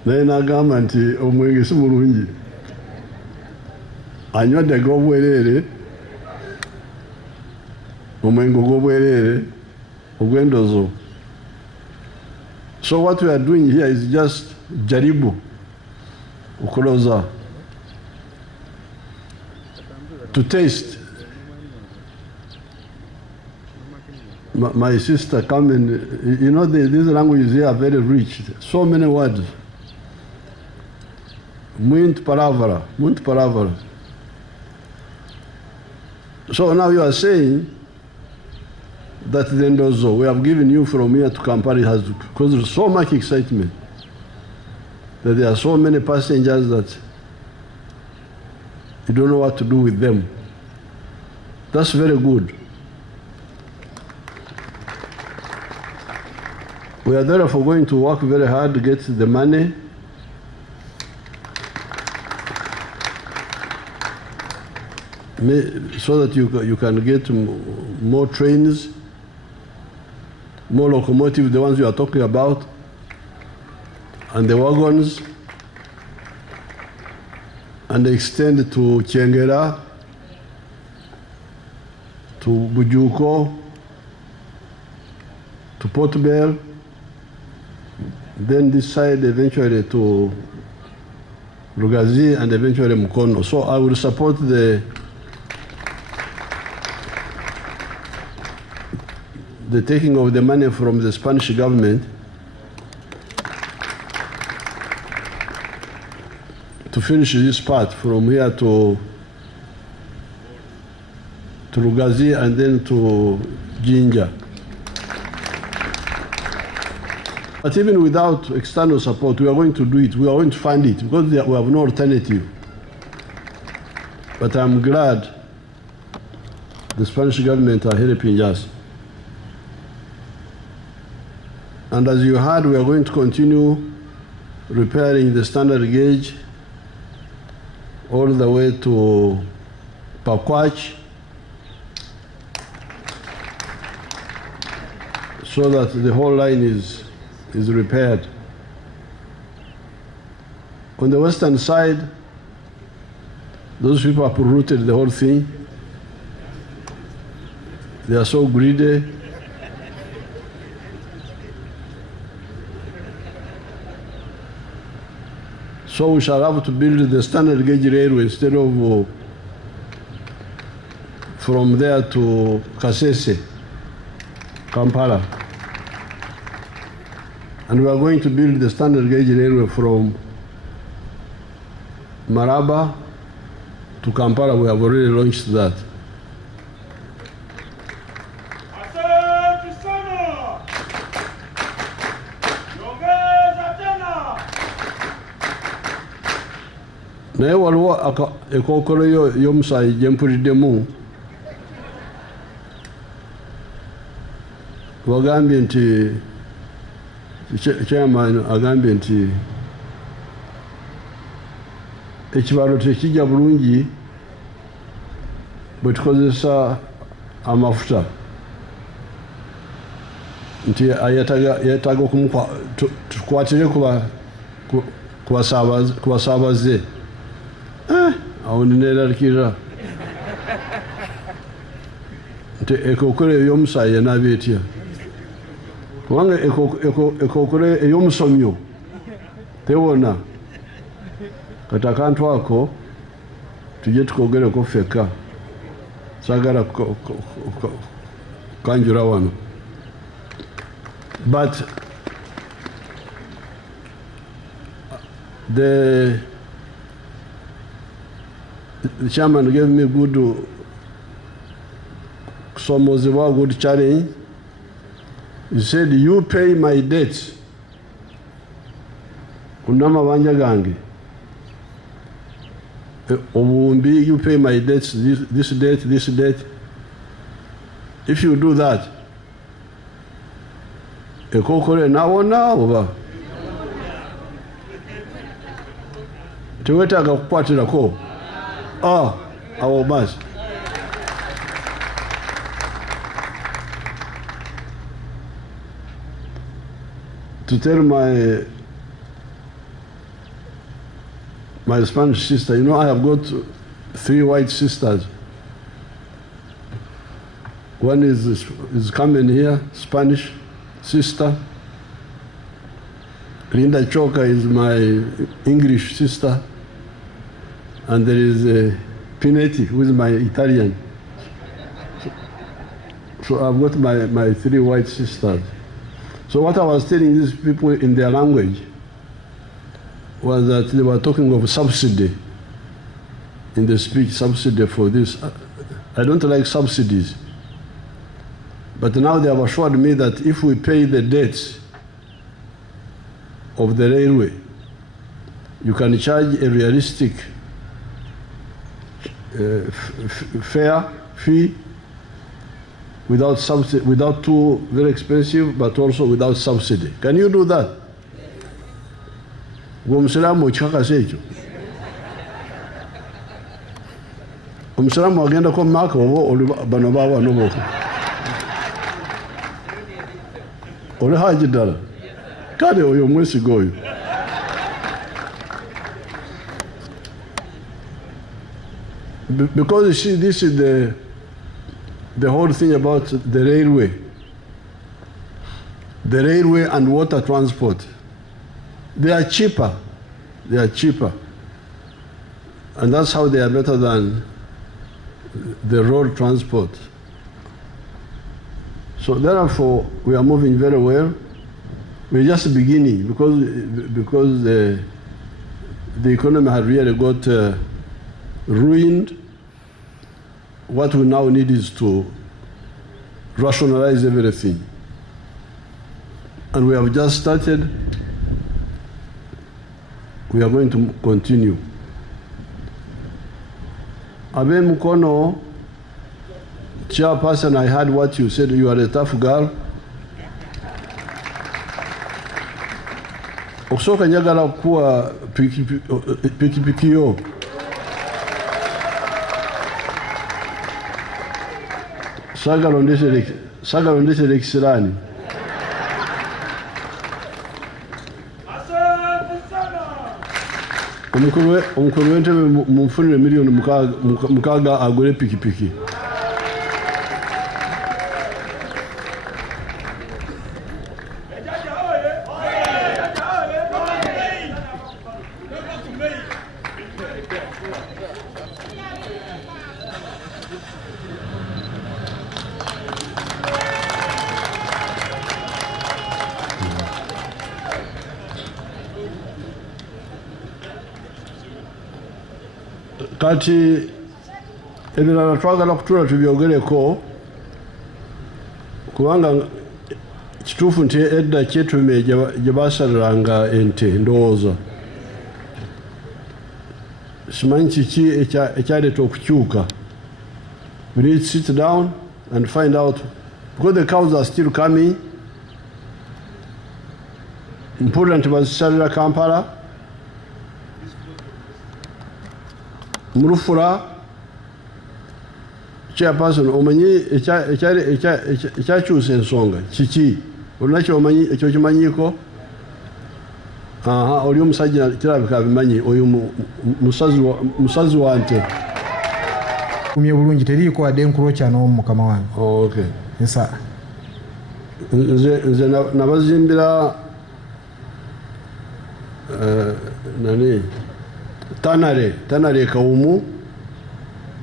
naye n'agamba nti omwenge si mulungi, anywedde ogw'obwereere, omwenge ogw'obwereere ogw'endozo. So what we are doing here is just jaribu ukuloza, to taste. My sister come and, you know, these languages here are very rich, so many words. Muito palavra. So now you are saying that the ndozo we have given you from here to Kampala has caused so much excitement that there are so many passengers that you don't know what to do with them. That's very good. We are therefore going to work very hard to get the money so that you can get more trains, more locomotives, the ones you are talking about, and the wagons, and extend to Chengera, to Bujuko, to Port Bell, then this side eventually to Rugazi, and eventually Mukono. So I will support the taking of the money from the Spanish government to finish this part from here to Rugazi and then to Jinja. But even without external support, we are going to do it. We are going to fund it because we have no alternative. But I'm glad the Spanish government are helping us. And as you heard, we are going to continue repairing the standard gauge all the way to Pakwach, so that the whole line is repaired. On the western side, those people have polluted the whole thing. They are so greedy. So we shall have to build the standard gauge railway instead of from there to Kasese, Kampala. And we are going to build the standard gauge railway from Maraba to Kampala. We have already launched that. Naye waliwo ekookolo y'omusaayi gye mpuliddemu, wagambye nti chairman agambye nti ekibalo tekijja bulungi bwe tukozesa amafuta, nti yeetaaga tukwatire kubasaabaze. Awo nineeraliikirira nti ekookolo ey'omusaayi enaaba etya, kubanga ekookolo ey'omusomyo tewona. Kati akantu ako tujje tukogereko ffekka, saagala kanjula wano. But the chairman gave me good challenge. He said, you pay my debts. Kunama banja gange. Obuwumbi, you pay my debts, this debt. If you do that, ekookolo nawona oba tewetaaga kukwatirako. Our bus. To tell my my Spanish sister. You know, I have got 3 white sisters. One is coming here, Spanish sister. Linda Choka is my English sister. And there is Pinetti, who is my Italian. So I've got my 3 white sisters. So what I was telling these people in their language was that they were talking of subsidy in the speech, subsidy for this. I don't like subsidies. But now they have assured me that if we pay the debts of the railway, you can charge a realistic fee without subsidy, without too very expensive, but also without subsidy. Can you do that? Omusiramu okikakasa ekyo. Omusiramu agenda ko maka oba bano baba nobo. Ole haji dala. Kale oyo mwesiga oyo. Because you see, this is the whole thing about the railway. The railway and water transport. They are cheaper. They are cheaper. And that's how they are better than the road transport. So therefore, we are moving very well. We're just beginning because the economy had really got ruined. What we now need is to rationalize everything. And we have just started. We are going to continue. Abe Mukono, chairperson, I heard what you said. You are a tough girl. Okusoka njagala kuwa pikipiki yo. Sagala ondesere ekisirani. Omukulu w'entebe munfunire miliyoni mukaaga agule pikipiki. Kati ebirala twagala kutula tubyogereko kubanga kituufu nti edda kyetume gye basaliranga ente ndowooza. Simanyi kiki ekyaleeta okukyuka. We need to sit down and find out, because the cows are still coming. Mpulira nti bazisalira Kampala, Murufura. Chairperson, omanyi ekyakyusa ensonga kiki? Olina kyomanyi ekyo kimanyiko? Oli omusajja kirabika abimanyi, oyo musazi wa nte. Kumye bulungi teriiko wadde enkuluokya n'omukama wange. Okay. Nsa. Nze nabazimbira nani? Tanare Kawumu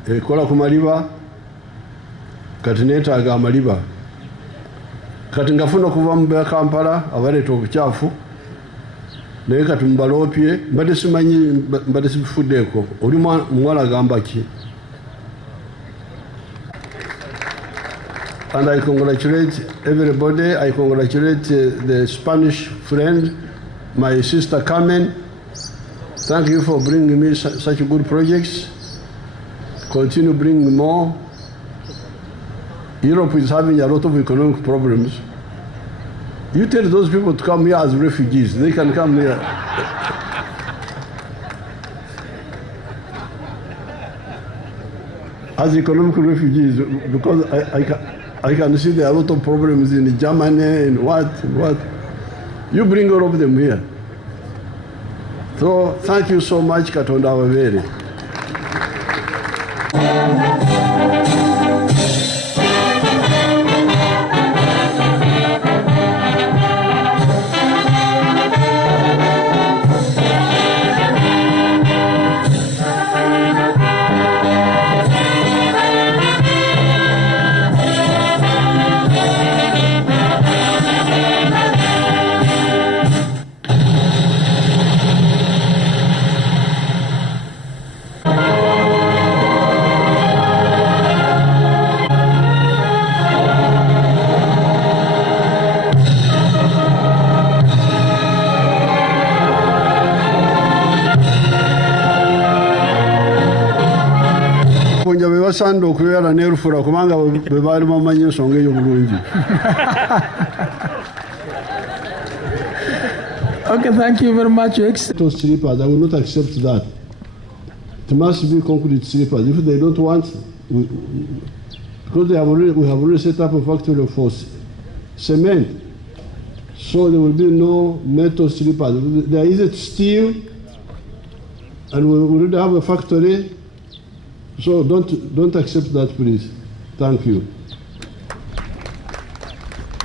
ekola ku maliba, kati neetaaga amaliba. Kati ngafuna okuva mu Kampala abaleeta obukyafu, naye kati mubaloopye, mbadde simanyi, mbadde sibifuddeeko. Oli muwala agamba ki? And I congratulate everybody. I congratulate the Spanish friend, my sister Carmen. Thank you for bringing me such good projects. Continue bringing more. Europe is having a lot of economic problems. You tell those people to come here as refugees. They can come here. As economic refugees, because I can see there are a lot of problems in Germany and what. You bring all of them here. So thank you so much, Katonda Wavere. Ponja bebasanda okubeera n'erufula kubanga bwe baali bamanyi ensonga eyo bulungi. Okay, thank you very much, Your Excellency. Those slippers, I will not accept that. It must be concrete slippers. If they don't want, because we have already set up a factory for cement, so there will be no metal slippers. There is steel, and we already have a factory. So don't accept that, please. Thank you.